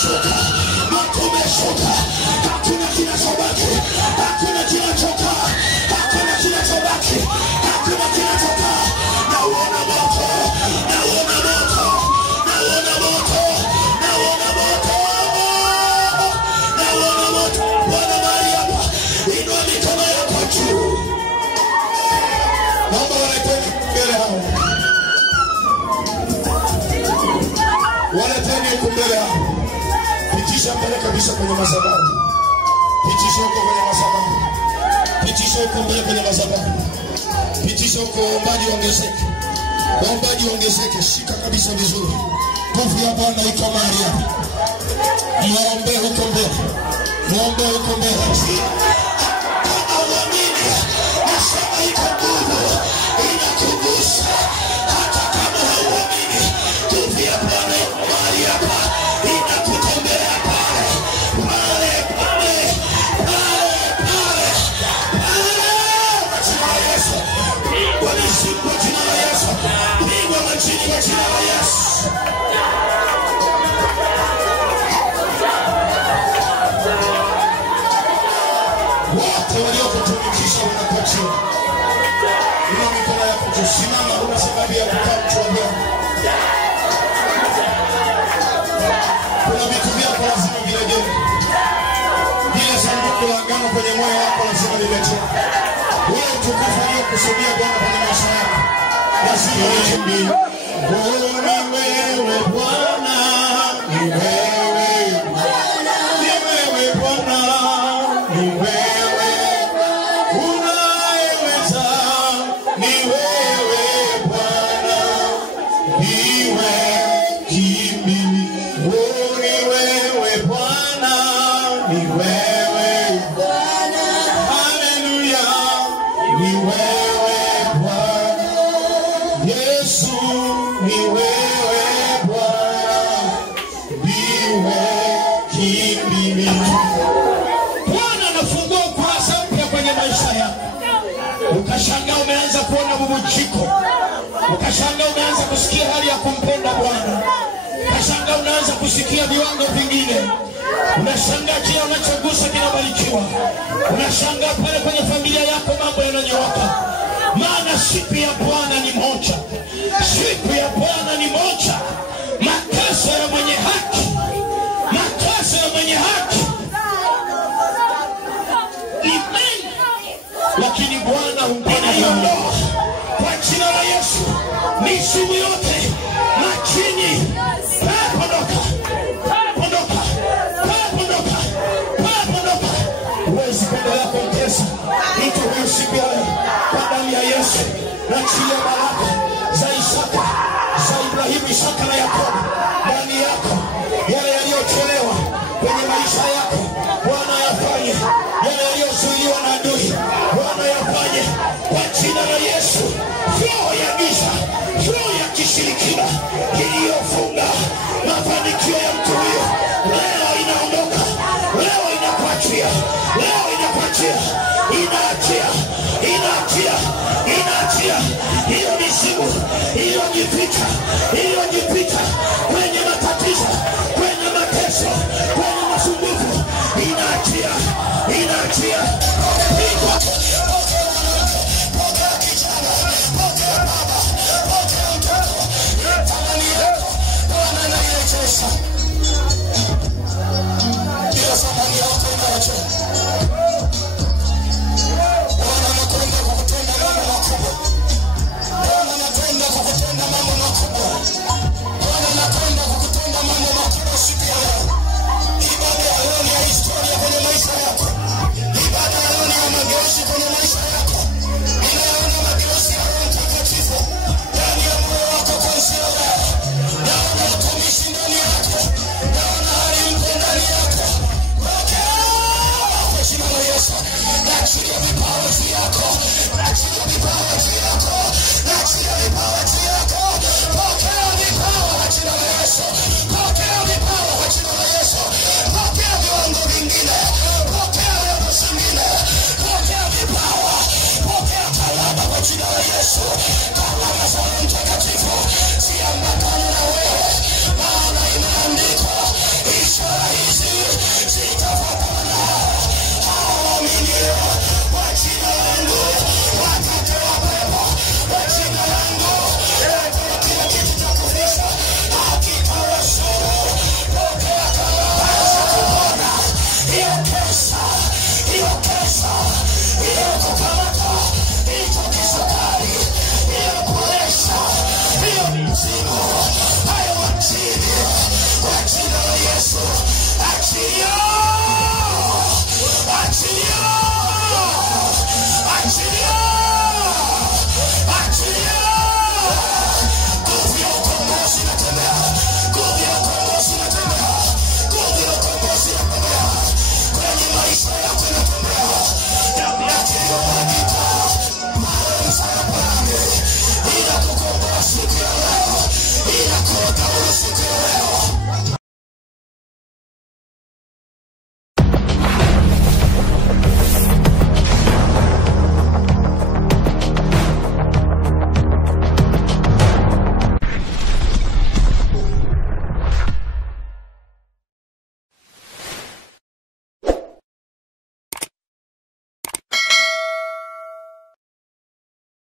umeshuka, moto umeshuka. Hakuna kinachobaki, hakuna kinachokaa, hakuna kinachobaki, hakuna kinachokaa. Naona moto, naona moto, naona moto, naona moto, naona moto. Bwana Maria, inua mikono yako juu. Naomba waleteni mbele hao, waleteni huko mbele hao. Pitisha mbele kabisa kwenye madhabahu. Pitisha huko kwenye madhabahu. Pitisha huko mbele kwenye madhabahu. Pitisha huko, waombaji ongezeke. Waombaji ongezeke, shika kabisa vizuri. Nguvu ya Bwana iko mahali hapa. Muombe huko mbele. Muombe huko mbele. Amini. Nasema iko nguvu. Inakugusa. Hata kama hauamini. Nguvu ya Bwana iko mahali hapa. Inakutembea pale. Pale, pale. Pale, pale. Jina la Yesu. Pigwa mizimu kwa jina la Yesu. Pigwa majini kwa jina la Yesu. Wote waliokutumikisha wanakuachia. Inua mikono yako juu. Simama, una sababu ya kukaa mtu wa Bwana. Kuna vitu vyako lazima virejee. Ile sanduku la agano kwenye moyo wako lazima lirejee. Ule utukufu uliokusudia Bwana kwenye maisha yako lazima urejee. Ni wewe Bwana, ni wewe Bwana, ni wewe Bwana, ni wewe unayeweza, ni wewe Bwana, ndiwe kimbilio. Ni wewe Bwana, ni wewe Bwana, haleluya, ni wewe Bwana Yesu, ni wewe Bwana, ndiwe kimbilio. Bwana anafungua ukurasa mpya kwenye maisha yako. Ukashangaa umeanza kuona bubujiko. Ukashangaa umeanza kusikia hali ya kumpenda Bwana. Ukashangaa unaanza kusikia viwango vingine. Unashangaa kile unachogusa kinabarikiwa. Unashangaa pale kwenye familia yako mambo yananyooka. Maana siku ya Bwana ni moja. Siku ya Bwana ni moja.